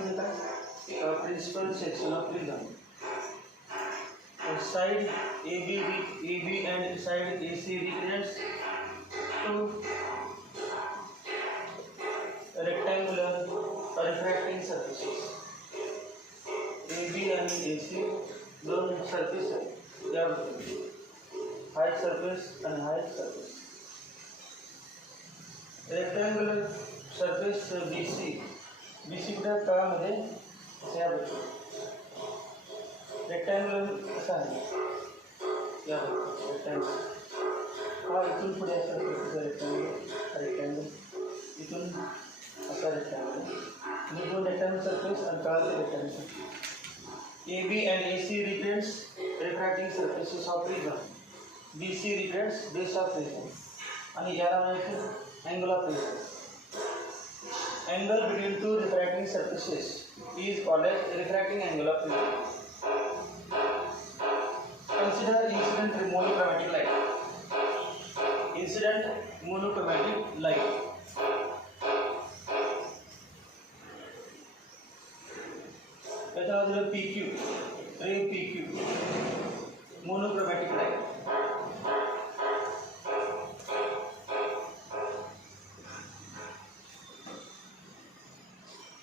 म्हणजे काय, principal section of prism. Side AB and side AC represents two rectangular refracting surfaces. AB and AC दोन surface आहेत, याबद्दल height surface and height surface. Rectangular surface BC कुठे तळामध्ये याबद्दल rectangular असा आहे, या रेक्टँगल हा इथून पुढे असा रेक्टँगल इथून असा रेक्टँगल आणि दोन रेक्टँगल सरफेस आणि तळाचे rectangle surface. AB and AC represents refracting surfaces of prism. BC represents base of prism आणि याला म्हणायचं angle of prism. Angle between two refracting surfaces is called as refracting angle of prism. Consider incident monochromatic light. Incident monochromatic light. त्याच्यामध्ये PQ, ray PQ, monochromatic light.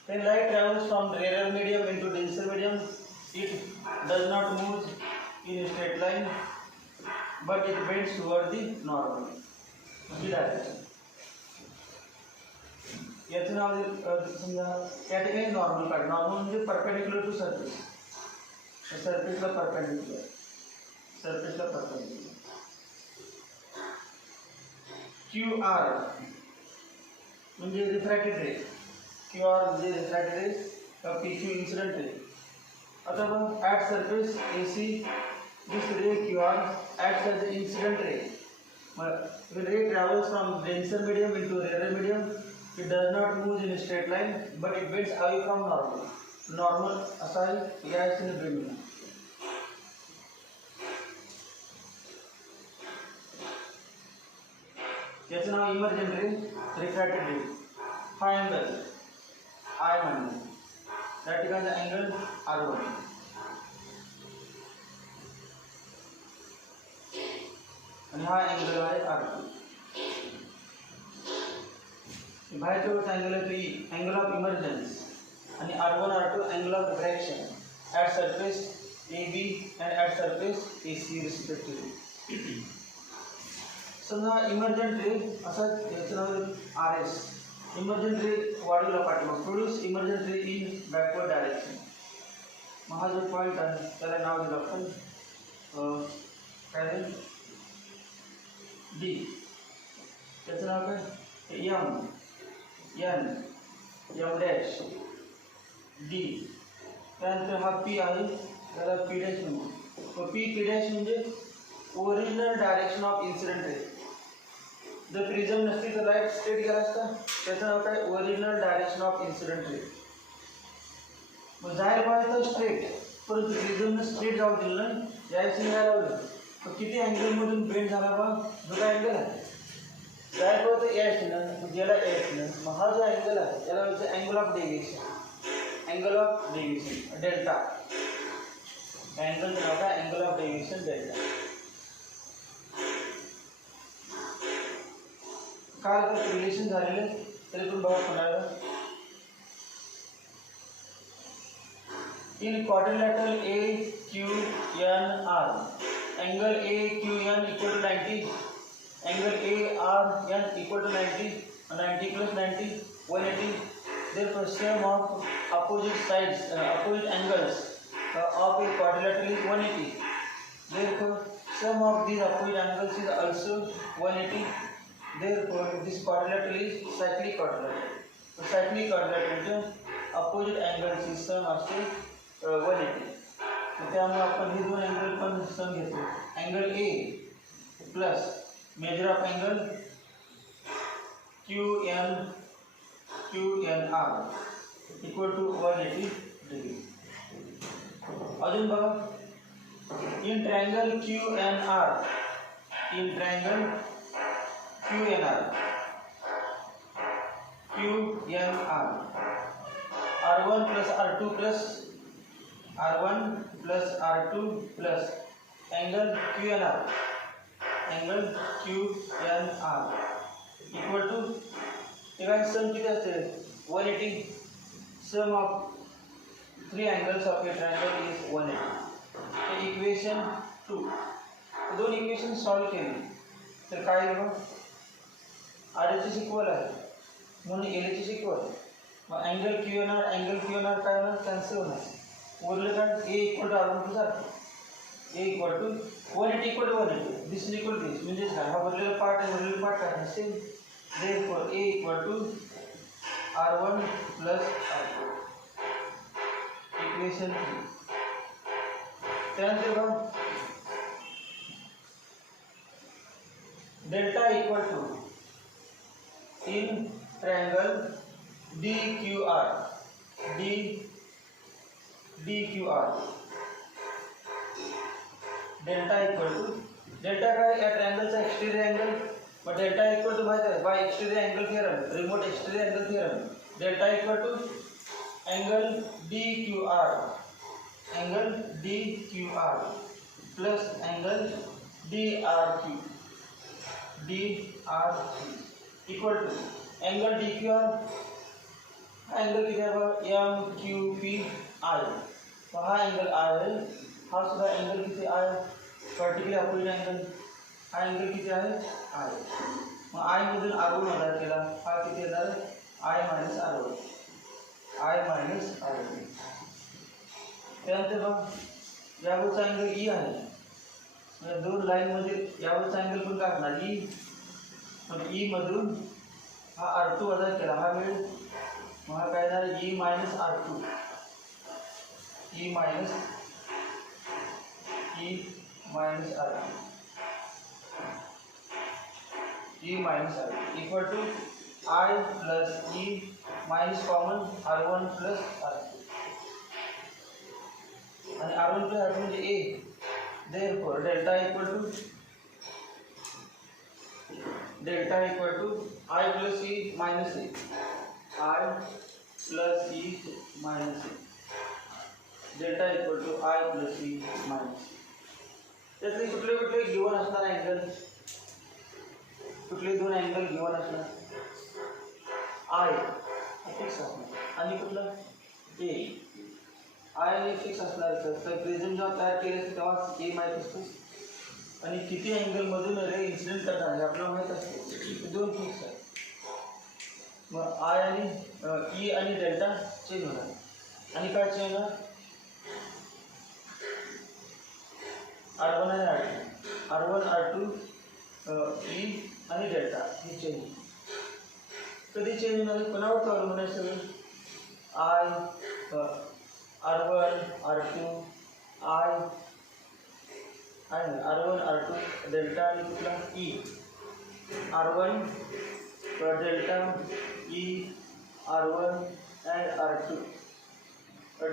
When light travels from rarer medium into denser medium, it does not move in a straight line, but it bends toward the normal. direction. याचं नाव समजा या ठिकाणी normal काढ. Normal म्हणजे perpendicular to surface, सरफेसला perpendicular. QR म्हणजे refracted ray. QR म्हणजे refracted ray, PQ incident ray. आता मग at surface AC this ray QR acts as the incident ray. When ray travels from denser medium into rarer medium, it does not move in a straight line, but it bends away from normal. Normal असा आहे, या दिशेने bend होणार. याचं नाव emergent रे, refracted रे. हा angle I म्हणून त्या ठिकाणचा अँगल R1 आणि हा अँगल आहे R2. बाहेरचा अँगल आहे तो अँगल ऑफ इमर्जन्स आणि R1 R2 angle of refraction at surface AB and at surface AC respectively. समजा इमर्जंट रे असा याचं नाव RS. इमर्जंट रे वाढीला पाठवून produce emergent ray in backward direction. मग हा जो पॉईंट आहे त्याला नाव दिलं आपण काय D. त्याचं नाव काय M डॅश D. त्यानंतर हा P आहे, त्याला P डॅश म्हणतो. P डॅश म्हणजे original direction of incident ray. जर प्रिझम नसती तर लाईट स्ट्रेट गेला असता, त्याचं नाव काय original direction of incident ray. मग जायला पाहिजे तर स्ट्रेट, परंतु प्रिझमनं स्ट्रेट जाऊ दिलं नाही, यायचं नाही लावलं तर किती अँगलमधून बेंड झाला बा. जो काय अँगल आहे जायला पाहिजे तर यायचं ना, ज्याला यायचं ना. मग हा जो अँगल आहे त्याला म्हणजे अँगल ऑफ डेविएशन, डेल्टा. अँगलचं नाव काय अँगल ऑफ डेविएशन डेल्टा. काल रिलेशन झालेले तरी पण बघा कोणाला. In quadrilateral AQNR angle AQN equal to 90, angle ARN equal to 90, 90 plus 90 180. Therefore sum of opposite sides opposite angles of a quadrilateral is 180. Therefore sum of these opposite angles is also 180. Therefore this quadrilateral is cyclic quadrilateral. So cyclic quadrilateral म्हणजे opposite angles ची sum असते 180. त्यामुळे आपण हे दोन angle पण sum घेतो. Angle A plus measure of angle QNR equal to 180 degree. अजून बघा in triangle QNR R1 plus R2 plus R1 plus R2 plus angle QNR, angle QNR equal to even sum किती असते 180. Sum of 3 angles of a triangle is 180. तर equation 2 दोन equation solve केली तर काय येईल आरएचएस इक्वल आहे म्हणून एलएचएस इक्वल. मग अँगल क्यूएनआर काय होणार कॅन्सल होणार. उरलं काय ए इक्वल टू आर1 प्लस आर2 A equal to 180 equal to 180 this equal this म्हणजे काय हा भरलेला पार्ट आहे भरलेला पार्ट काय same. therefore a equal to r1 plus r2 equation 3. त्यानंतर बघा delta equal to in triangle DQR DQR delta equal to delta काय या ट्रायंगलचा exterior angle but delta equal to by exterior angle theorem, remote exterior angle theorem. Delta equal to angle DQR plus angle DRQ equal to angle DQR angle किती आहे MQPI. तो हा angle आहे हा सुद्धा angle किती आहे particular opposite angle. हा अँगल किती आहे आय. मग आय मधून r1 वजा केला हा किती येणार आय मायनस r1 त्यानंतर बघ यावरचा अँगल ई आहे म्हणजे दोन लाईन मध्ये यावरचा अँगल पण काढणार ई पण ई मधून हा r2 वजा केला हा वेळ मग हा काय येणार e minus r2 e minus r2 E minus R equal to I plus E minus common R1 plus R2 and R1 plus R2 म्हणजे A. Therefore delta equal to I plus E minus A. I plus E minus A. Delta equal to I plus E minus A. त्यातले कुठले given असणार angle कुठले दोन angle given असणार I fix असणार आणि कुठलं ए आय फिक्स असणार तर प्रिझम जेव्हा तयार केले तेव्हा ए माहीत असतो आणि किती अँगल मधून रे इन्सिडेंट करणार हे आपल्याला माहीत असते दोन फिक्स आहे. मग आय आणि ई आणि डेल्टा चेंज होणार आणि काय चेंज होणार R1 आणि R2 ई आणि डेल्टा हे चेंज कधी चेंज होणार कोणावर अवलंबून आहे सगळं आय R1 R2 आय आणि R1 R2 डेल्टा आणि कुठला E R1 delta E R1 and R2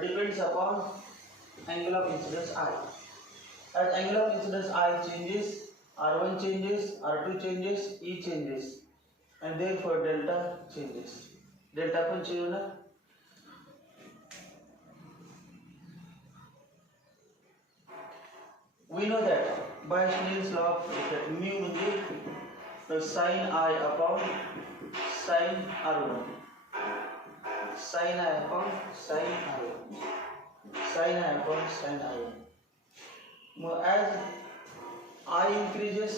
depends upon angle of incidence I. As angle of incidence I changes, R1 changes, R2 changes, E changes, and therefore delta changes. Delta पण change होणार. We know that by Snell's law that mu म्हणजे sin I upon sin R1, sin I upon sin R1, sin I upon sin R1. As I increases,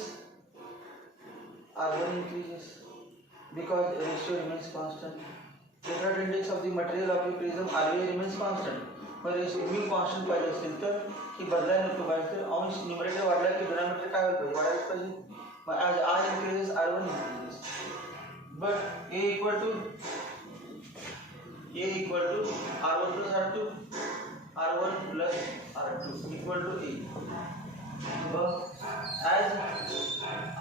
R1 increases because the ratio remains constant. The third index of the material of the prism RVA remains constant. Per mu constant पाहिजे असेल तर ही बदलायला नको पाहिजे अंश numerator वाढला की denominator काय होईल वाढायला पाहिजे. मग as I increases R1 increases but A equal to R1 plus R2 R1 plus R2 equal to A. But as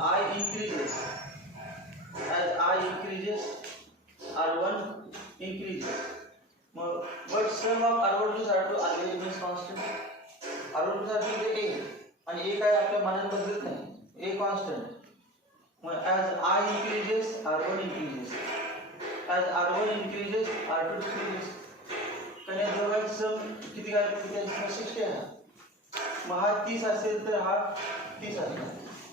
I increases R1 increases. But sum of R1 plus R2 always remains constant. R1 plus R2 is A and A काय आपल्या मनात बदलत नाही A constant. As I increases R1 increases. As R1 increases R2 decreases. सम किती आहे 60 आहे. मग हा 30 असेल तर हा 30 आहे.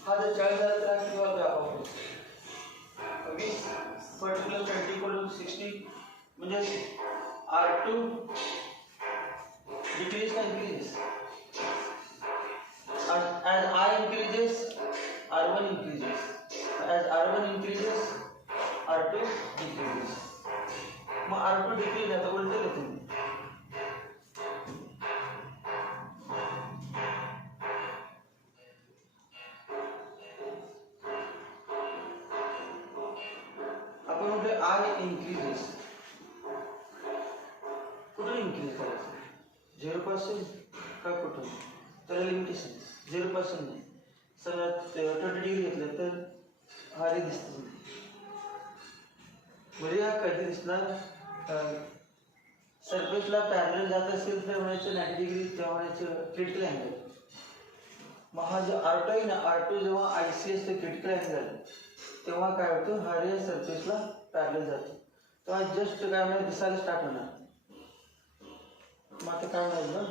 हा जर 40 झाला तर हा किती वाला आपण 20 पर्टिक्युलर 20 इक्वल टू 60 म्हणजे R2 decreases and increases. As I increases, R1 increases. As R1 increases, R2 decreases. मग R2 decrease आता उलट होते. आपण म्हणतो I increases. कुठून increase करायचं? 0 पासून का कुठून? त्याला लिमिटेशन 0 पासून नाही. समजा 20 डिग्री घेतलं तर हा रे दिसतो. म्हणजे हा कधी दिसणार सरफेसला पॅरलल जात असेल तर म्हणायचं 90 डिग्री तेव्हा म्हणायचं क्रिटिकल अँगल. मग हा जो R2 आहे ना R2 जेव्हा IC असते क्रिटिकल अँगल तेव्हा काय होतं हा रे सरफेसला पॅरलल जातो. तेव्हा जस्ट काय होणार दिसायला स्टार्ट होणार. मग आता काय होणार ना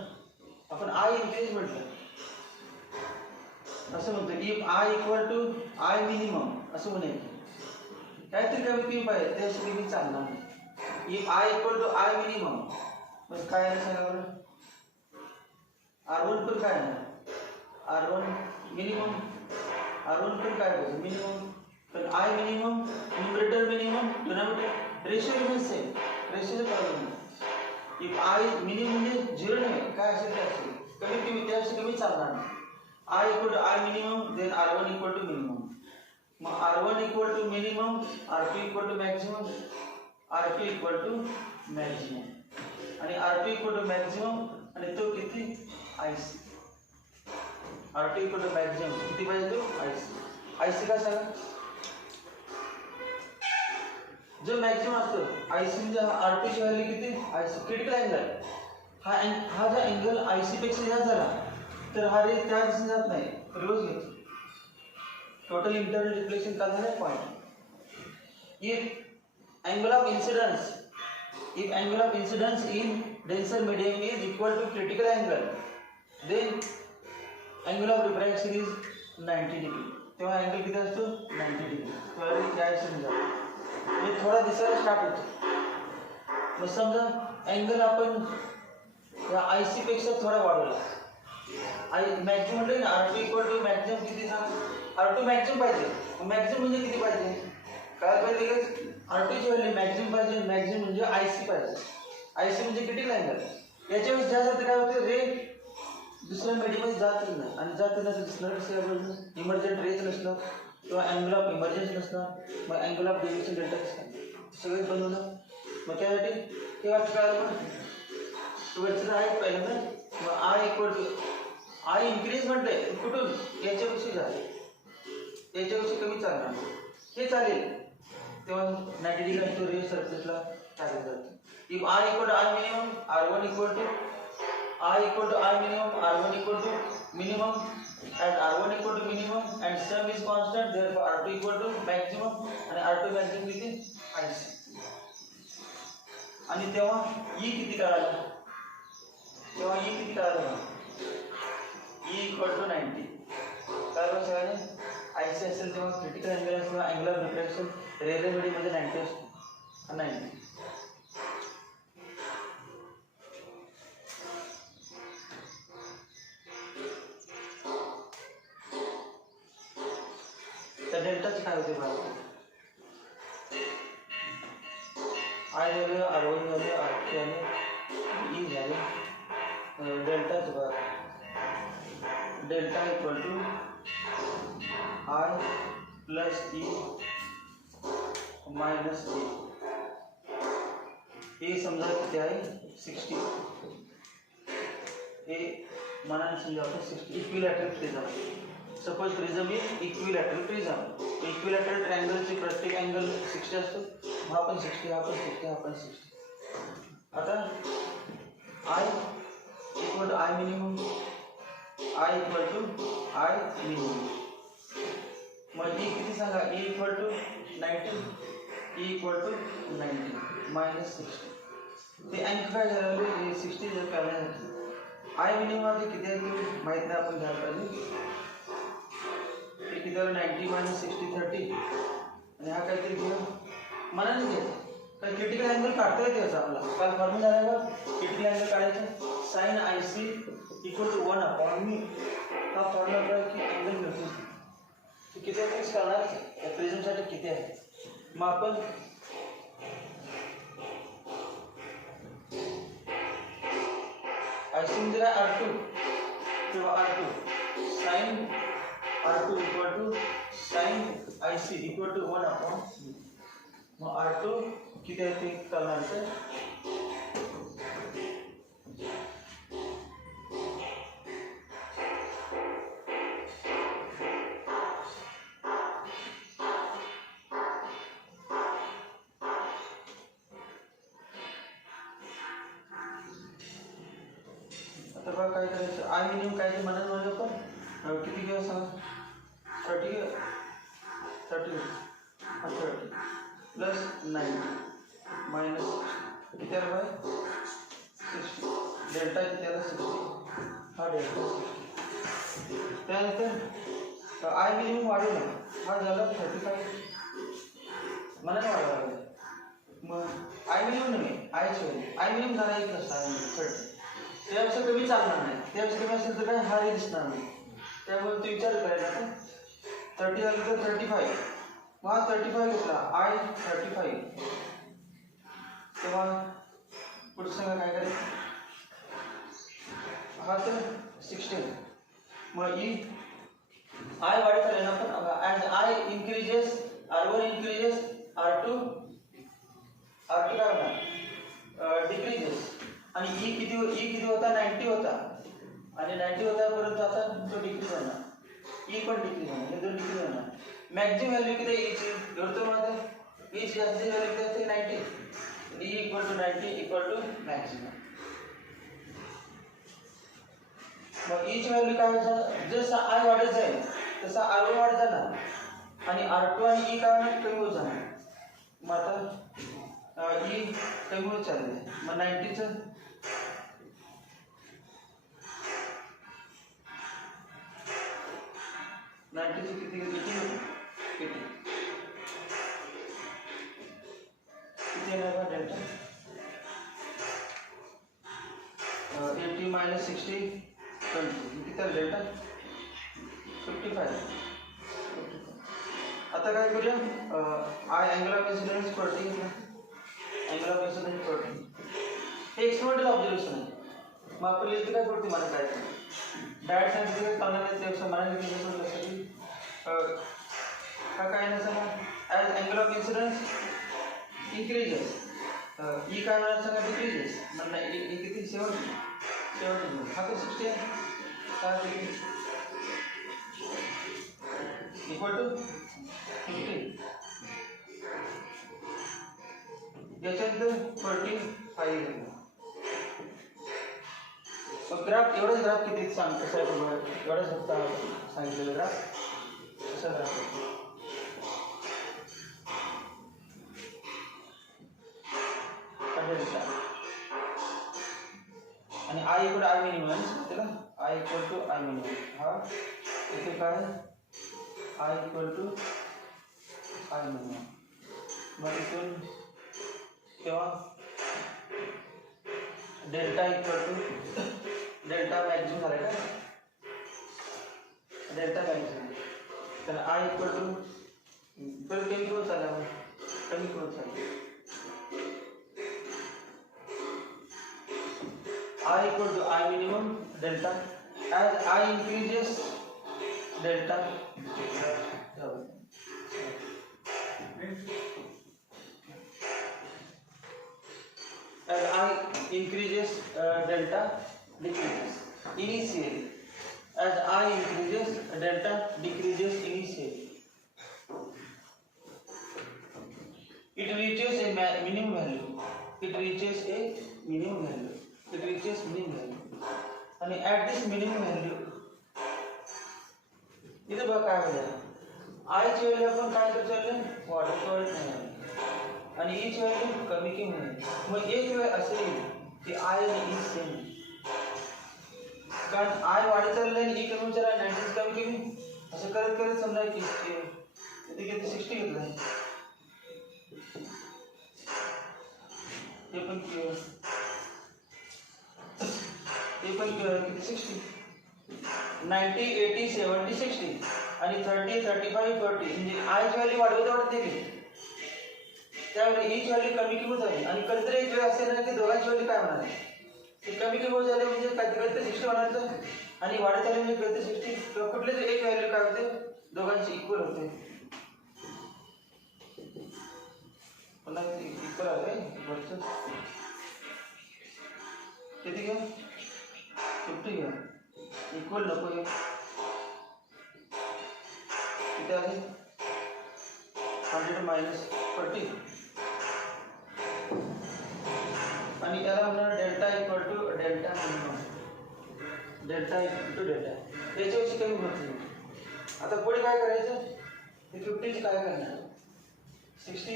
आपण I इन्क्रीज म्हटलं असं म्हणतो if I equal to I minimum असं म्हणायचं. काहीतरी कमी कमी पाहिजे त्यासाठी मी चालणार नाही. If I equal to I minimum मग काय आहे सांगा बरं. R1 पण काय आहे R1 मिनिमम R1 पण काय पाहिजे मिनिमम पण I minimum numerator minimum denominator ratio remains same. रेशियोचा प्रॉब्लेम नाही. इफ I मिनिमम म्हणजे 0 नाही काय असेल ते असेल कमी कमी त्यापेक्षा कमी चालणार नाही. I equal to I minimum then R1 equal to minimum. मग R1 equal to minimum, R2 equal to maximum, R2 equal to maximum. आणि R2 equal to maximum आणि तो किती IC. R2 equal to maximum किती पाहिजे तो IC. IC काय सांगा जो मॅक्सिमम असतो IC म्हणजे R2 ची व्हॅल्यू किती IC क्रिटिकल अँगल. हा जो अँगल IC पेक्षा जास्त झाला तर हा रे त्या दिसून जात नाही रिवर्स घेतो. टोटल इंटरनल रिफ्लेक्शन का झालं point. If angle of incidence in denser medium is equal to critical angle then angle of refraction is 90 degree. तेव्हा अँगल किती असतो 90 डिग्री. तेव्हा रे काय समजा म्हणजे थोडा दिसायला स्टार्ट होतो. मग समजा अँगल आपण या IC पेक्षा थोडा वाढवला मॅक्सिमम म्हटलं ना R2 इक्वल टू मॅक्सिमम किती सांग R2 मॅक्सिमम पाहिजे. मॅक्सिमम म्हणजे किती पाहिजे काय पाहिजे R2 ची व्हॅल्यू मॅक्सिमम पाहिजे. मॅक्सिमम म्हणजे IC पाहिजे. IC म्हणजे क्रिटिकल अँगल. याच्यावर जास्त काय होते रे दुसऱ्या मीडियममध्ये जात नाही आणि जात नसतं दिसणार कसं इमर्जंट रेच नसणार किंवा अँगल ऑफ इमर्जन्सी नसणार. मग अँगल ऑफ डेव्हिएशन डेल्टा सगळेच बनवलं. मग त्यासाठी तेव्हा काय वरचं आहे पहिलं ना. मग I equal to I increase म्हटलंय कुठून याच्यापेक्षा जास्त याच्यापेक्षा कमी चालणार हे चालेल तेव्हा 90 डिग्री तो रे सरफेसला चालत जातो. If I equal to I minimum R1 equal to I equal to I minimum R1 equal to minimum and R1 equal to minimum and sum is constant therefore R2 equal to maximum आणि R2 maximum किती IC. आणि तेव्हा E किती कळालं तेव्हा E किती कळालं E equal to 90. काय बघा सगळ्यांनी IC असेल तेव्हा क्रिटिकल अँगल किंवा अँगल ऑफ रिफ्रॅक्शन रेडियनमध्ये 90 असतो 90. तर डेल्टाचे काय होते बघा I झालं R1 झालं R2 झालं E झालं डेल्टाचे बघा delta equal to I plus E minus A समजा किती आहे 60 ए मनाने समजा आपण 60 equilateral prism. Suppose prism is equilateral prism. Equilateral ट्रायंगलचे प्रत्येक अँगल 60 असतो. हा पण 60 हा पण 60 हा पण 60. आता I equal to I minimum I equal to I minimum. मग E किती सांगा E equal to 90 E equal to 90 minus 60. ते अंक काय झाले 60 जर करण्यासाठी आय मिनिमम मध्ये किती आहे ते माहित नाही, आपण घ्यायला पाहिजे. ते किती झालं 90 - 60 30 आणि हा काहीतरी घेऊ मनाने घ्यायचं. काय क्रिटिकल अँगल काढता येते याचा आपला काल फॉर्म्युला आहे बघ. क्रिटिकल अँगल काढायचं साइन IC इक्वल टू 1/μ. हा फॉर्म्युला काय की अँगल मिळतो ते किती आहे फिक्स करणार या प्रिझमसाठी किती आहे. मग आपण IC म्हणजे काय R2 किंवा R2 sine R2 equal to sine IC equal to 1/μ. मग R2 किती आहे ते करणार आहे. आता बघा काय करायचं आय मिनिमम काय ते म्हणत म्हणजे पण किती घ्या सांगा 30 प्लस 90 मायनस किती आला बाय 60 डेल्टा किती आला 60 हा डेल्टा 60. त्यानंतर आय मिनिमम वाढवला हा झाला 35 मला नाही वाढवायला लागला. मग आय मिनिमम नाही आय मिनिमम झाला 1 + 30 त्यापेक्षा कमी चालणार नाही. त्यापेक्षा कमी असेल तर काय हा दिसणार नाही. त्यामुळे तू विचार करायला 30 झालं तर 35 मग 35 घेतला आय 35 तेव्हा पुढचं सांगा काय करायचं हा तर 16 मग ई आय वाढत राहील ना पण as I increases R1 increases R2 काय होणार डिक्रीजेस आणि ई किती होता 90 होता आणि 90 होता परंतु आता तो डिक्रीज होणार. ई पण डिक्रीज होणार हे दोन डिक्रीज होणार. मॅक्झिमम व्हॅल्यू किती आहे ईची एवढं माहिती ईची जास्तीची व्हॅल्यू किती असते 90 e equal to 90 equal to maximum. मग ईची व्हॅल्यू काय होणार जसं आय वाढत जाईल तसा R1 वाढत जाणार आणि R2 आणि ई काय होणार कमी होत जाणार. मग आता ई कमी होत चालले मग 90चं किती येणार का डेल्टा 80 - 60 20 किती तर डेल्टा 55. आता काय करूया I angle of incidence 40 angle of incidence 40 हे एक्सपेरिमेंटल ऑब्झर्वेशन आहे. मग आपण लिहितो काय करते मला काय डायरेक्ट सांगितलं करणार आहे त्यापेक्षा मला लिहिलं लक्षात येईल. हा काय नाही सांगा as angle of incidence increases E काय म्हणा सांगा डिक्रीजेस म्हणणं ई किती 70 हा तर 60 आहे काय इक्वल टू 50 याच्यात 45. मग ग्राफ एवढाच ग्राफ किती सांगतो साहेब एवढाच फक्त सांगितलेलं ग्राफ कसं ग्राफ आणि आय इक्वल आय मिनिमम त्याला I equal to I minimum हा इथे काय I equal to I minimum. मग इथून तेव्हा delta equal to delta maximum झाला का डेल्टा मॅक्झिमम तर आय इक्वल टू तर कमी किंवा चालला कमी किंवा चालला I equal to I minimum delta as I increases delta as I increases delta decreases initially as I increases delta decreases initially it reaches a minimum value it reaches a minimum value it reaches minimum value and at this minimum value इधर बघा काय होईल I ची value आपण काय करतो वाढत नाही आणि ईची व्हॅल्यू कमी कमी होईल. मग एक वेळ असे येईल की आय आणि ई सेम, कारण आय वाढत चाललं आणि ई कमी चालला, 90 कमी कमी असं करत करत समजा की किती घेतलं 60 घेतलं, हे पण किती 60, 90 80 70 60 आणि 30 35 40 म्हणजे आयची व्हॅल्यू वाढवत वाढत गेली, त्यावेळी ईची व्हॅल्यू कमी कमी झाली. आणि कधीतरी एक वेळ असेल ना की दोघांची व्हॅल्यू काय होणार आहे, ते कमी कमी झाले म्हणजे कधीतरी 60 होणार आणि वाढत आले म्हणजे कधीतरी 60 किंवा कुठले तरी एक व्हॅल्यू काय होते दोघांची इक्वल होते. पुन्हा इक्वल आहे वरचं किती घ्या 50 घ्या, इक्वल नको आहे किती आहे 100 मायनस 40 आणि याला म्हणणार delta equal to delta minimum, delta equal to delta याच्याविषयी कमी होत नाही. आता पुढे काय करायचं, हे 50ची काय करणार 60,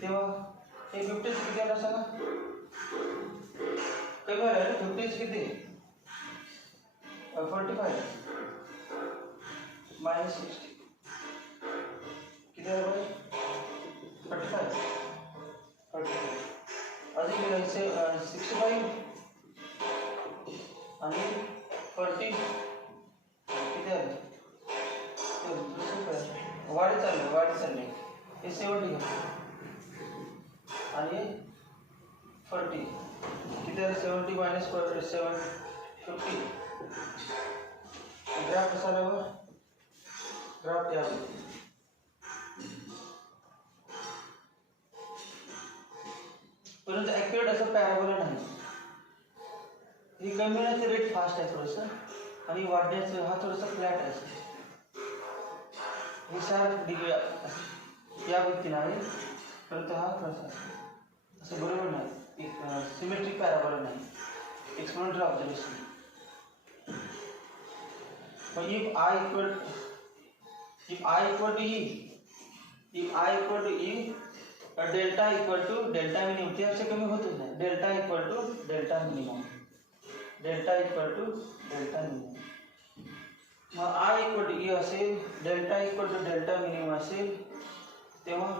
तेव्हा हे 50ची किती येणार सांगा, कमी झालं 50ची किती 45 मायनस 60 किती आहे 45 अजून 65 आणि 40 किती आहे वाढत चालले हे 70 आणि 40 किती आहे 70 मायनस 750 ग्राफ कसा आला ग्राफ या परंतु ॲक्युरेट असं पॅराबोला नाही. ही कमी होण्याचं रेट फास्ट आहे थोडंसं आणि वाढण्याचं हा थोडासा फ्लॅट आहे. हे शार्प डिग्री या व्यक्तीनं आहे, परंतु हा थोडासा असं बरोबर नाही, एक सिमेट्रिक पॅराबोला नाही, एक्सपोनेंशियल ऑब्झर्वेशन. पण if I equal to E, delta equal to delta minimum त्यापेक्षा कमी होतच नाही, delta equal to delta minimum, delta equal to delta minimum. मग I इक्वल टू E असेल, delta equal to delta minimum असेल, तेव्हा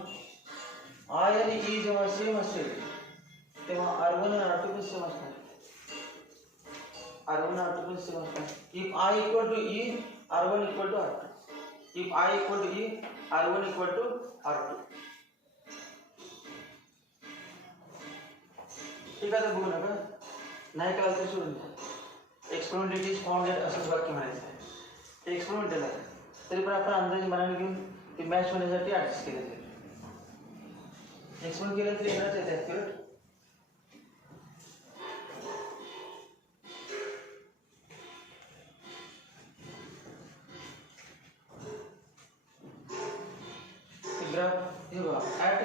I आणि E जेव्हा सेम असेल तेव्हा R1 आणि R2 पण सेम असणार, R1 R2 पण सेम असणार. If I equal to E, R1 equal to R2. If I equal to E, R1 equal to R2. ठीक आहे, बघू नका, नाही कळलं तर सोडून द्या. एक्सपेरिमेंट इज फाउंड असंच वाक्य म्हणायचं आहे, ते एक्सपेरिमेंटल आहे, तरी पण आपण अंदाज मनाने घेऊन ते मॅच होण्यासाठी ॲडजस्ट केलं जाईल. एक्सपेरिमेंट केलं तरी येणारच आहे ॲक्युरेट. ग्राफ हे बघा, at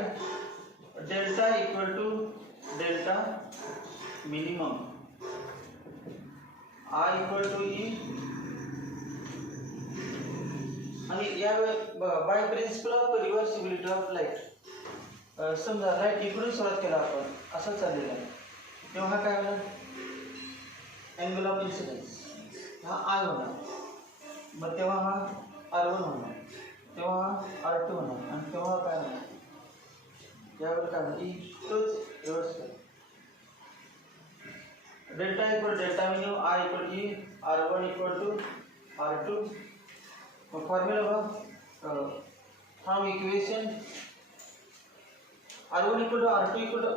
delta equal to delta minimum I equal to E आणि या by principle of reversibility of light, समजा लाईट इकडून सुरुवात केला आपण असं चाललेलं आहे, तेव्हा हा काय होणार अँगल ऑफ इन्सिडेन्स हा I होणार, मग तेव्हा हा R1 होणार, तेव्हा हा R2 होणार आणि तेव्हा काय होणार यावर काय होणार E तोच रिव्हर्स करा. Delta equal delta minimum I equal E, R1 equal to R2. मग फॉर्म्युला बघा, from equation R1 equal to R2 equal to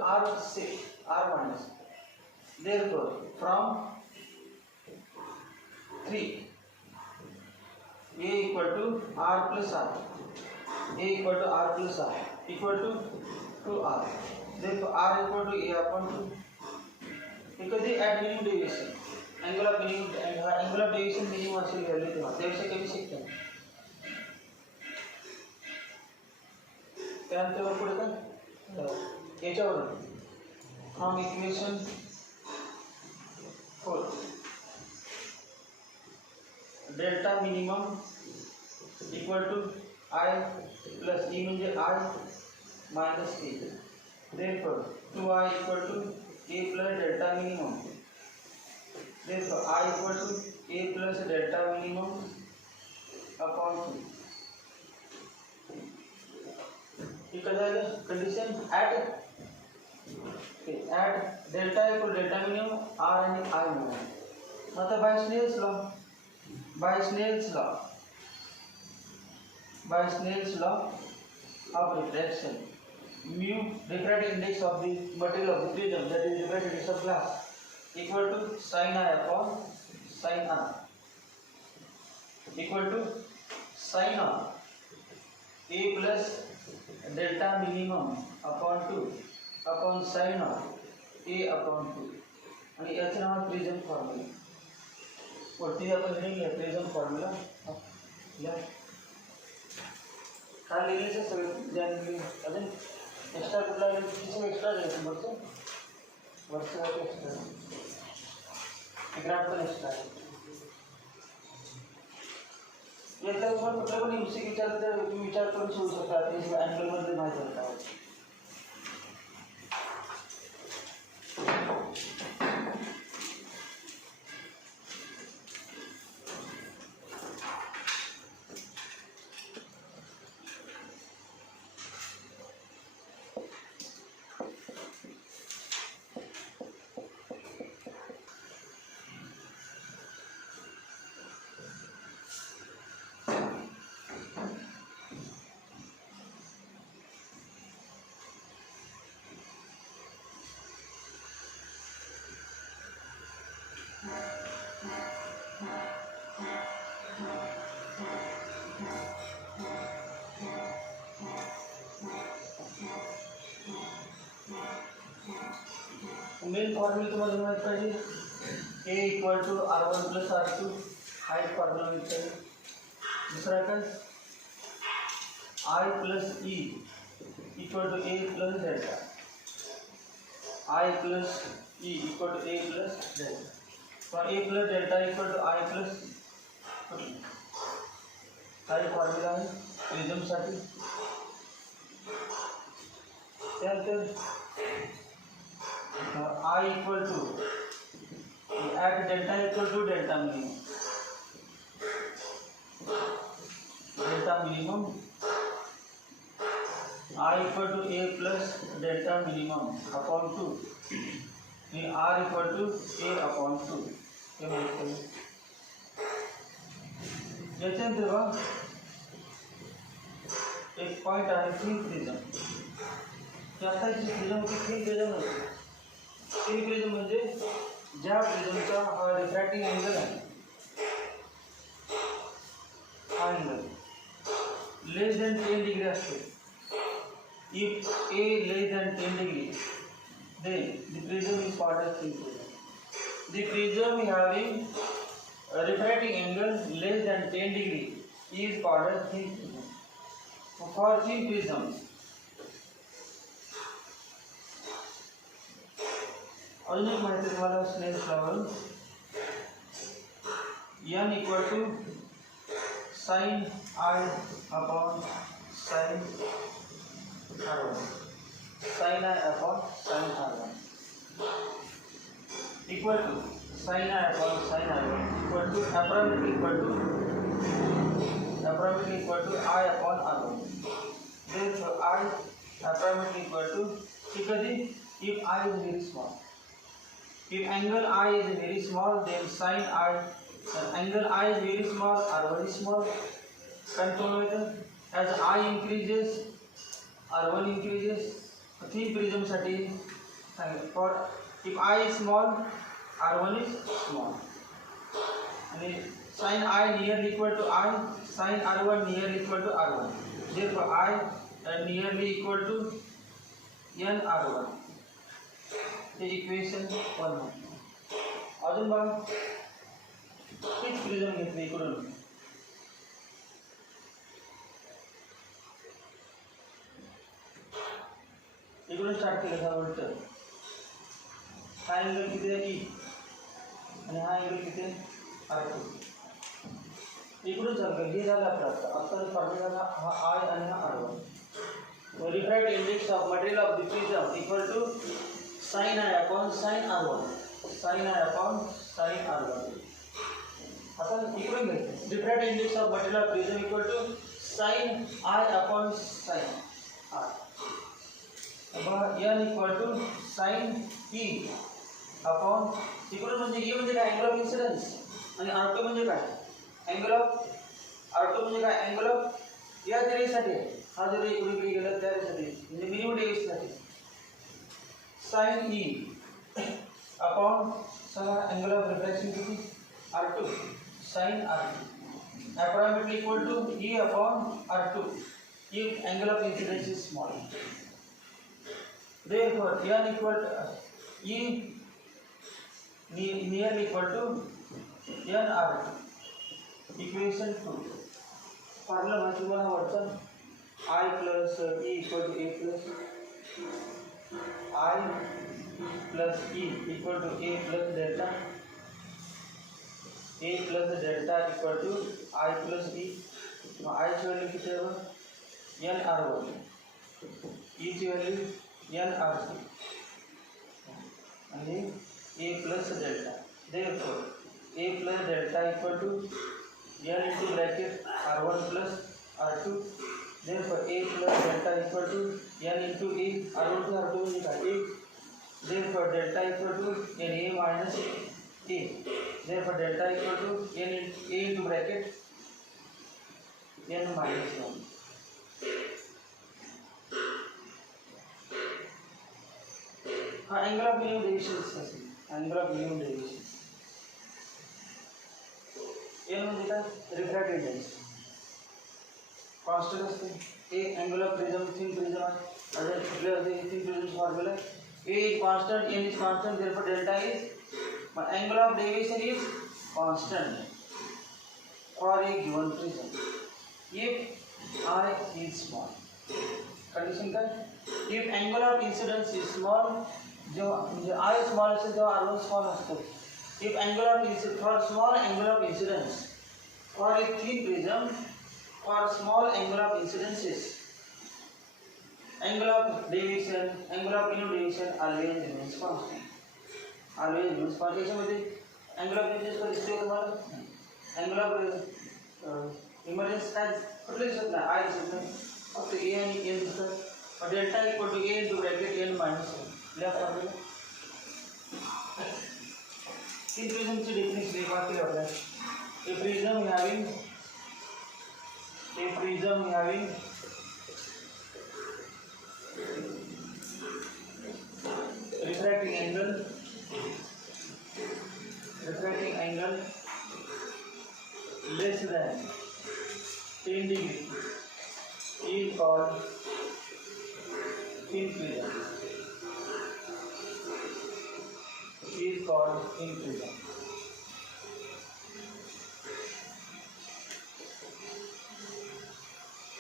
R minus, therefore from 3 A equal to R plus R, A equal to R plus R equal to 2R, therefore R equal to A upon 2. because at minimum deviation, angle of deviation minimum असेल value तेव्हा त्यापेक्षा कमी शक्य नाही. त्यानंतर पुढे काय याच्यावरून from equation 4 delta minimum equal to I plus E म्हणजे I minus a. Therefore 2I equal to a plus delta minimum. Therefore I equal to a plus delta minimum upon 2. ये क्या जाएगा condition at delta equal delta minimum r and I minimum. मतलब by Snell's law of refraction, mu refractive index of the material of the prism, that is refractive index of glass, equal to sin I upon sin r, equal to sin of a plus delta minimum upon 2 upon sin of a upon 2. आणि याचं नाव prism formula. वरती आपण लिहिले prism formula या हा लिहिलेचं सगळं ज्यांनी अजून एक्स्ट्रा कुठला किती एक्स्ट्रा द्यायचं वरचं एक्स्ट्रा ग्राफ पण एक्स्ट्रा आहे. याचा तुम्हाला कुठला पण एमसी विचारलं तर तुम्ही विचार करून सोडू शकता. ते अँगलमध्ये माहिती होता. मेन फॉर्म्युला तुम्हाला माहित पाहिजे. a equal to r1 plus r2 हा एक फॉर्म्युला माहित पाहिजे. दुसरा काय i plus e equal to a plus delta. i plus e equal to a plus delta. तर a plus delta equal to i plus हा एक फॉर्म्युला आहे प्रिझमसाठी. त्यानंतर I equal to at delta equal to delta minimum. I equal to a plus delta minimum upon 2. R equal to a upon 2. ये माहित करें. याच्यानंतर बघा एक पॉइंट आहे थिन प्रिझम. जास्त प्रिझम की थिन प्रिझम नसते. थिन प्रिझम म्हणजे ज्या प्रिझमचा हा रिफ्रॅक्टिंग अँगल आहे हा अँगल लेस दॅन 10 डिग्री असते. If a less than 10 degree then the prism is called as thin prism. The prism having a refracting angle less than 10 degree is called as thin prism. For thin prism अजून एक माहिती तुम्हाला Snell's लॉवरून n equal to sin I upon sin r1 sin I upon sin r1 equal to sin I upon sin r1 equal to approximately equal to I upon r1. Therefore I approximately equal to if I is very small. If angle I is very small, then sin I, angle I is very small or very small. Control method. As I increases, R1 increases. Thin prism साठी for if I is small, R1 is small. And sin I nearly equal to I, sin R1 nearly equal to R1. Therefore I nearly equal to n R1. हे equation 1 आहे. अजून बघा तीच prism घेतली इकडून start केलं का उलट. हा अँगल किती आहे E आणि हा अँगल किती आहे R2. इकडून चालतं हे झालं आपलं. आता फॉर्म्युला हा I आणि हा R1. So refract index of material of the prism equal to sin I upon sin R1. Sin I upon sin R1. आता इक्वल घ्यायचं. Refract index of material of prism equal to sin I upon sin R. अब n equal to sin E upon equal म्हणजे E म्हणजे काय angle of incidence आणि R2 म्हणजे काय angle of R2 म्हणजे काय अँगल ऑफ या दिशेसाठी हा जर इकडे गेला त्या दिशेसाठी म्हणजे मिनिमम डेविएशनसाठी sin E upon सगळा अँगल ऑफ रिफ्रॅक्शन किती R2 sin R2 approximately equal to E upon R2 if angle of incidence is small. Therefore, n equal to E nearly equal to n R2. Equation 2. Formula माहिती मला वाटतं I plus E equal to A plus I plus E equal to A plus delta. A plus delta equal to I plus E. I ची value किती आहे n R1. E ची value n R2 आणि A plus delta. Therefore, A plus delta equal to n into bracket R1 plus R2. Therefore, A plus delta equal to n into A. R1 plus R2 म्हणजे काय A. Therefore, delta equal to n A minus A. Therefore, delta equal to n A into bracket n minus 1. हाँ angle of minimum deviation असेल. Angle of minimum deviation. n म्हणजे काय refractive index. Constant असते. A angle of prism thin prism आहे. अजून कुठले असते thin prism formula. A is constant, n is constant. Therefore, delta is but angle of deviation is constant for a given prism if I is small. Condition का if angle of incidence is small जो I small से जो R1 small असतो. If angle of incidence for small angle of incidence for a thin prism for small angle of incidences angle of deviation angle of minimum deviation always remains constant. Always remains constant. याच्यामध्ये angle of incidence का दिसते तुम्हाला angle of emergence काय कुठले दिसत नाही I दिसत नाही फक्त A आणि n दिसतात और delta equal to A into bracket n minus 1 left formula तीन prism ची डेफिनेशन एक बाकी होता है a prism having refracting angle less than 10 degree is called thin prism.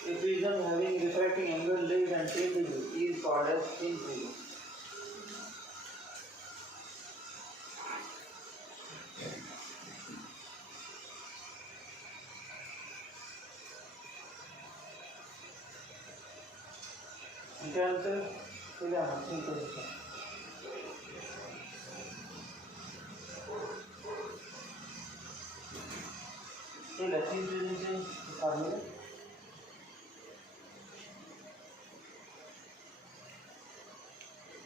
A prism having refracting angle less than 10 degree is called as thin prism. त्यानंतर पहिल्या हातून करायचं हे लॅटिन प्रिझमचे फॉर्म्युला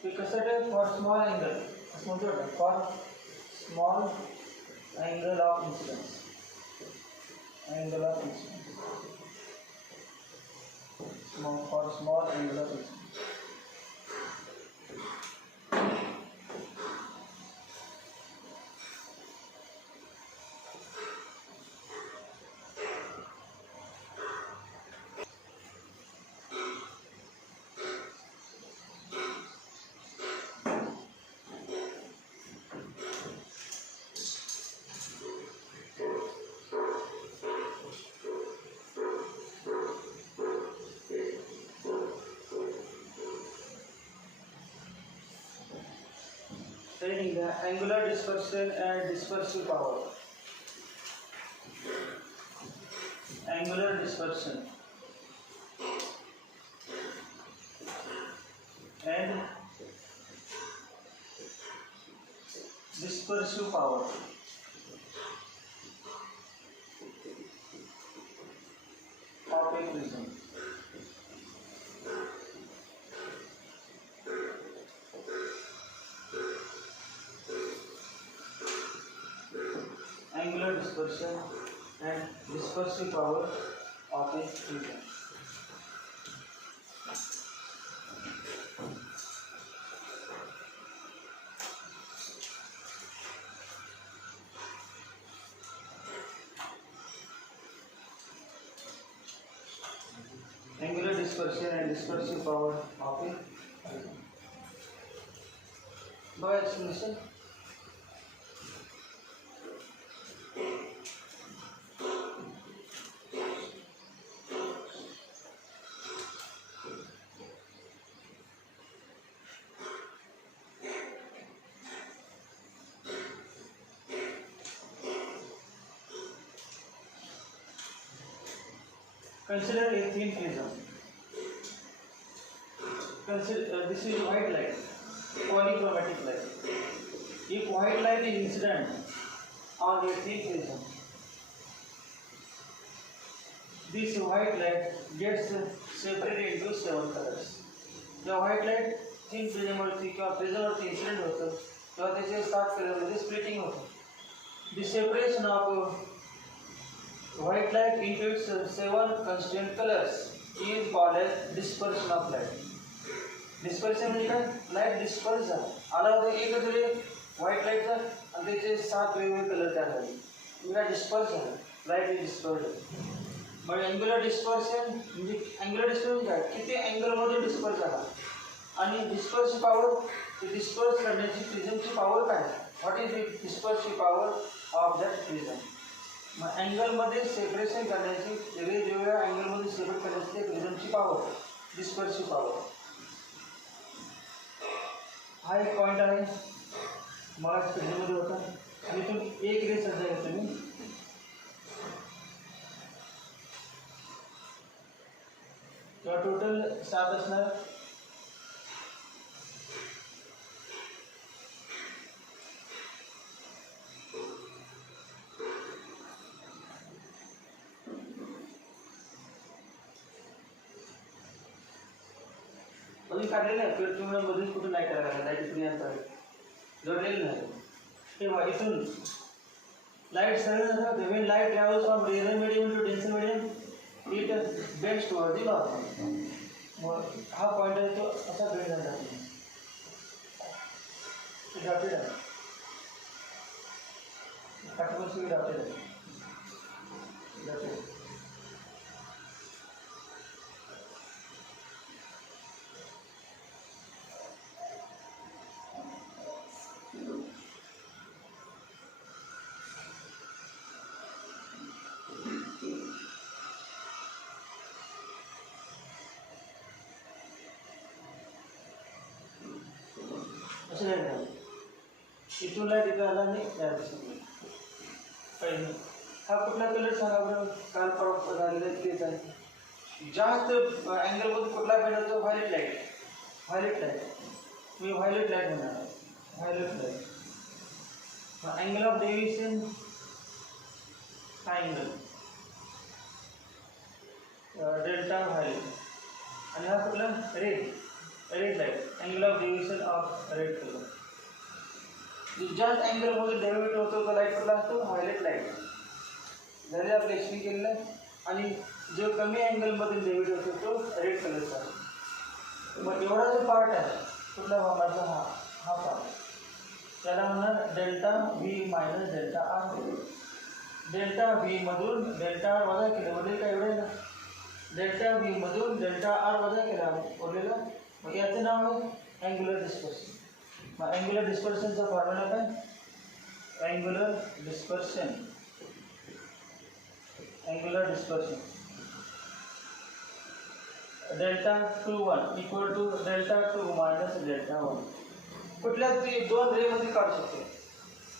ते कसं आहे फॉर स्मॉल अँगल समजलं for small angle of incidence for small angular incidence. Studying the angular dispersion and dispersive power. Angular dispersion and dispersive power. Of a prism. Angular dispersion and dispersive power of a prism. Angular dispersion and dispersive power of a prism. By explanation. Consider a thin prism. Consider this is white light, polychromatic light. If white light is incident on a thin prism, this white light gets separated into 7 colors. जेव्हा white light तीन प्रिझमवरती किंवा प्रिझमवरती incident होतं तेव्हा त्याचे 7 कलरमध्ये splitting होतं. The separation of white light into its 7 constituent colors is called as dispersion of light. Dispersion म्हणजे काय? लाईट डिस्पर्स झाला. आला होता एकच रे व्हाईट लाईटचा आणि त्याचे 7 वेगवेगळे कलर तयार झाले. म्हणजे डिस्पर्स झाला. लाईट इज डिस्पर्स झाली. मग अँग्युलर डिस्पर्शन म्हणजे अँग्युलर डिस्पर्शन काय? किती अँगलमध्ये डिस्पर्स झाला आणि डिस्पर्स पॉवर डिस्पर्स करण्याची प्रिझमची पॉवर काय? What is the dispersive power of that prism? मग अँगलमध्ये सेपरेशन करण्याची वेगवेगळ्या अँगलमध्ये सेपरेट करण्याची प्रिझमची पॉवर डिस्पर्सिव्ह पॉवर. हा एक पॉईंट आहे. मला स्पेशलमध्ये होता इथून एक रे सध्या घेतो मी. तेव्हा टोटल 7 असणार. काढलेलं आहे तर तुम्हाला मध्येच कुठं नाही करायला लागेल. लाईट इथून यंत्र जोडलेलं नाही. तेव्हा इथून लाईट सरळ जातं. When light travels from rare medium to denser medium it bends toward the north. मग हा पॉईंट आहे तो असा बेंड झाला ड्राफ्टेड आहे. काठीपासून ड्राफ्टेड आहे. ड्राफ्टेड इथून लाईट इथं आला आणि तयार दिसतो. पहिलं हा कुठला कलर सांगा बरं? काल परवा झालेला तेच आहे. जास्त अँगलमध्ये कुठला भेटतो? Violet light. व्हायलेट लाईट मी व्हायलेट लाईट म्हणणार. Violet light angle of deviation हा अँगल डेल्टा व्हायलेट. आणि हा कुठला? Red. Red light angle of deviation of red colour. ज्याच अँगलमध्ये डेव्हिएट होतो तो लाईट कुठला असतो? Violet light. झाले आपलं एक्सप्लेन केलेलं आहे. आणि जो कमी अँगलमध्ये डेव्हिएट होतो तो रेड कलरचा. मग एवढा जो पार्ट आहे कुठला भागाचा? हा पार्ट त्याला म्हणणार delta V minus delta R. Delta V मधून डेल्टा आर वजा केलं म्हणजे काय एवढं ना. डेल्टा व्ही मधून डेल्टा आर वजा केला उरलेलं. मग याचं नाव आहे अँग्युलर डिस्पर्शन. मग अँग्युलर डिस्पर्शनचा फॉर्म्युला काय? Angular dispersion delta 2 1 equal to delta 2 minus delta 1. कुठल्या तरी 2 रेमध्ये काढू शकतो.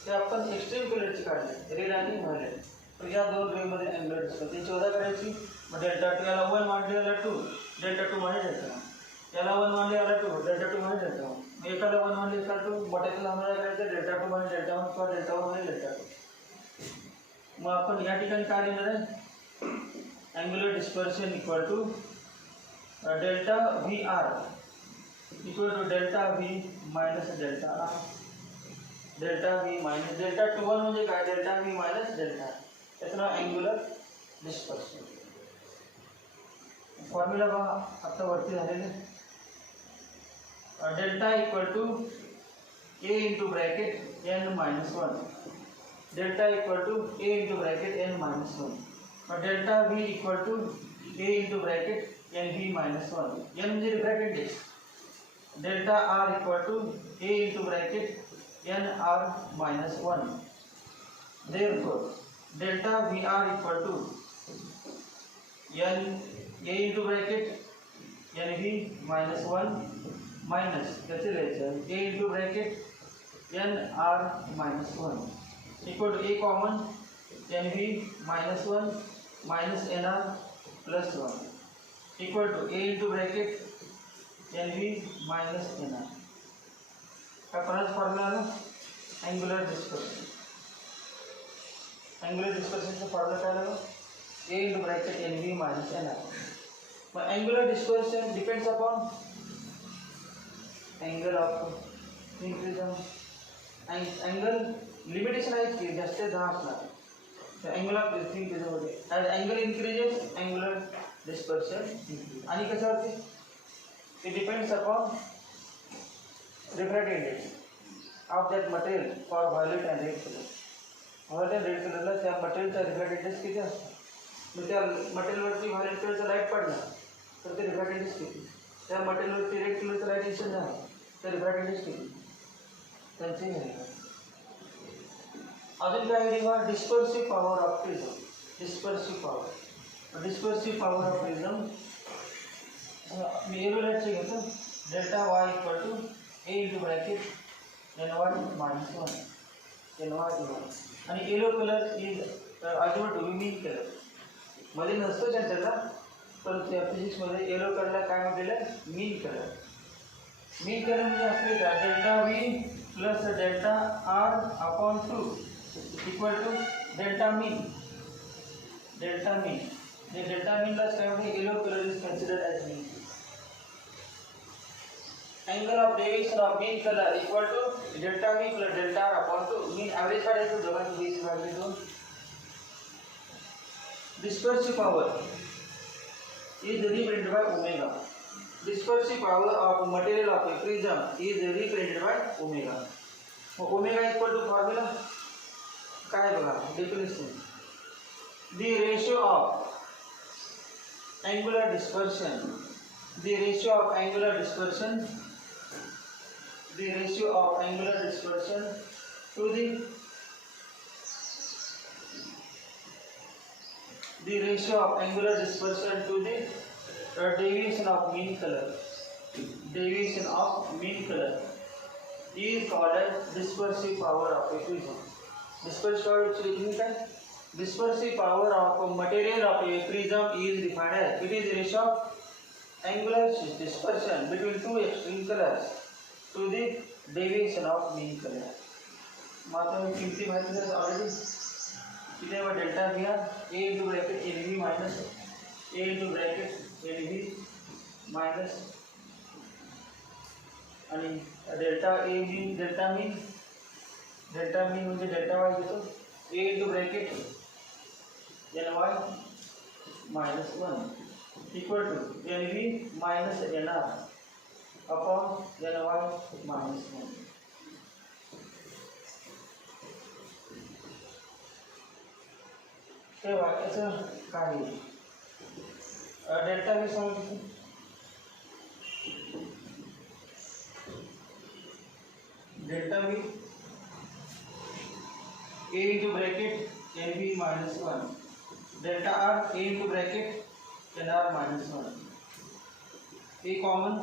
ते आपण एक्स्ट्रीम कलरची काढले रेड आणि व्हायलेट. तर या 2 रेमध्ये अँग्युलर डिस्पर्शन त्यांची वजा करायची. मग डेल्टा 2 याला 1 minus delta 2 delta 2 minus delta 1. याला 1 मानले, याला 2, डेल्टा 2 माने डेल्टा 1. एकाला 1 मानले, एकाला 2, मटेरियल आम्हाला करायचं डेल्टा 2 माने डेल्टा 1 किंवा डेल्टा 1 माने डेल्टा 2. मग आपण या ठिकाणी काय लिहिणार आहे, angular dispersion equal to delta V R equal to delta V minus delta R. Delta V minus delta 2 म्हणजे काय, delta V minus delta R. त्याचं नाव अँग्युलर डिस्पर्शन. फॉर्म्युला बघा आता वरती झालेले, delta equal to A into bracket N minus 1, delta equal to A into bracket N minus 1, delta V equal to A into bracket N V minus 1, N म्हणजे refract index. Delta R equal to A into bracket N R minus 1. Therefore delta V R equal to N A into bracket N V minus 1 minus त्याचे लिहायचं A into bracket N R minus 1 equal to A common N V minus 1 minus N R plus 1 equal to A into bracket N V minus N R. काय कोणाचा formula आला, angular dispersion. Angular डिस्पर्शनचा formula काय आला, A into bracket N V minus N R. मग angular dispersion depends upon angle of इन्क्रीजम. Angle limitation आहे की जास्त 10 असणार. अँगल ऑफ इन्क्रीजम मध्ये as angle increases angular dispersion increase. आणि कशावरती, it depends upon refractive index of that material for violet and red color. violet and red कलरला त्या मटेरियलचा रिफ्रॅक्टिव्ह इंडेक्स किती असतो. मग त्या मटेरियलवरती व्हायलेट कलरचा लाईट पडला तर ते रिफ्रॅक्टिव्ह इंडेक्स किती, त्या मटेरियलवरती रेड कलरचा लाईट इन्सिडेंट झाला तर रिफ्रॅक्टिव्ह इंडेक्स किती, त्यांचे व्हॅल्यू. अजून काय value, dispersive power of prism. Dispersive power of prism मी एरोलाइटचे घेतो, delta Y equal to A into bracket N Y minus 1 N Y 1. आणि yellow colour is ultimate to mean colour मध्ये नसतो जनरलला, परंतु या फिजिक्समध्ये येलो कलरला काय म्हटलेलं आहे, मीन कलर. मीन कलर म्हणजे असले का, delta V plus delta R upon 2 equal to delta mean. डेल्टा मीनलाच काय म्हणजे yellow colour is considered as mean. Angle of deviation of mean color equal to delta V plus delta R upon 2. Mean average काढायचं दोघांची बेरीज भागली 2. Dispersive power is represented by omega. Dispersive power of material of a prism is represented by omega. Omega equal to formula काय बघा, definition. The ratio of angular dispersion to the deviation of mean color is called as dispersive power of a prism. Dispersive power actually means that dispersive power of a material of a prism is defined as it is the ratio of angular dispersion between two extreme colors to the deviation of mean color. मात्र किमती माहिती है already किती आहे, delta V R A into bracket N V minus A into bracket N V minus आणि delta A mean delta mean म्हणजे delta Y घेतो A into bracket N Y minus 1 equal to N V minus N R upon N Y minus 1. ते वाक्याचं काय delta V सांगितलं, delta V A into bracket N V minus 1, delta R A into bracket N R minus 1, A common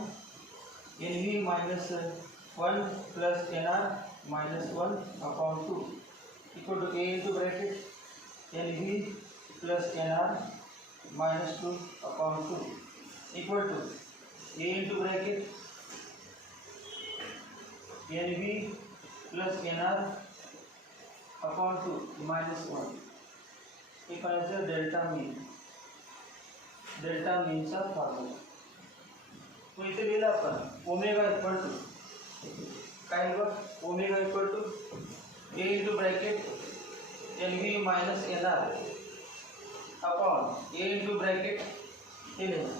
N V minus 1 plus N R minus 1 upon 2 equal to A into bracket N V plus N R minus 2 upon 2 equal to a into bracket nv plus nr upon 2 minus 1 हे करायचं delta मीनचा formula. मग इथे लिहिलं आपण omega equal to काय बघ omega equal to a into bracket nv minus nr upon a into bracket हे लिहिलं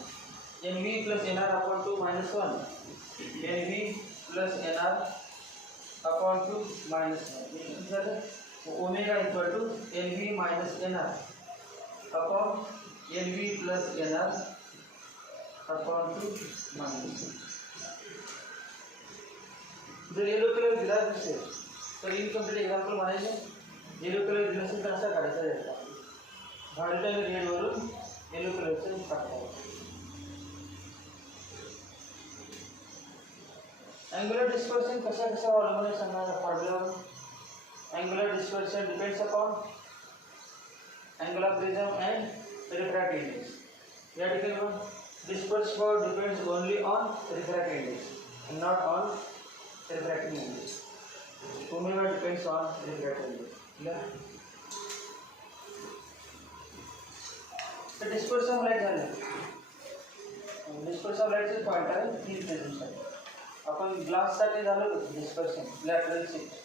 nv plus nr upon 2 minus 1 nv plus nr upon 2 minus 1 झालं. Omega equal to nv minus nr upon nv plus nr upon 2 minus 1. जर yellow colour दिला नसेल तर incomplete example म्हणायचे. Yellow colour दिला असेल तर असा काढायचा डेल्टा व्हाईट रेड वरून येलो कलरचं काढायचं. अँग्युलर डिस्पर्शन कशा अवलंबून सांगणार फॉर्म्युलावर. Angular dispersion depends upon angle of prism and refractive index. या ठिकाणी dispersion power depends only on refractive index and not on refractive index. Omega depends on refractive index. Clear? तर dispersion of light झालं. dispersion of light चे point आहे 3 prism साठी. आपण glass साठी झालं होतं dispersion lateral shift.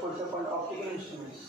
पुढचं पण ऑप्टिकल इंस्ट्रुमेंट्स.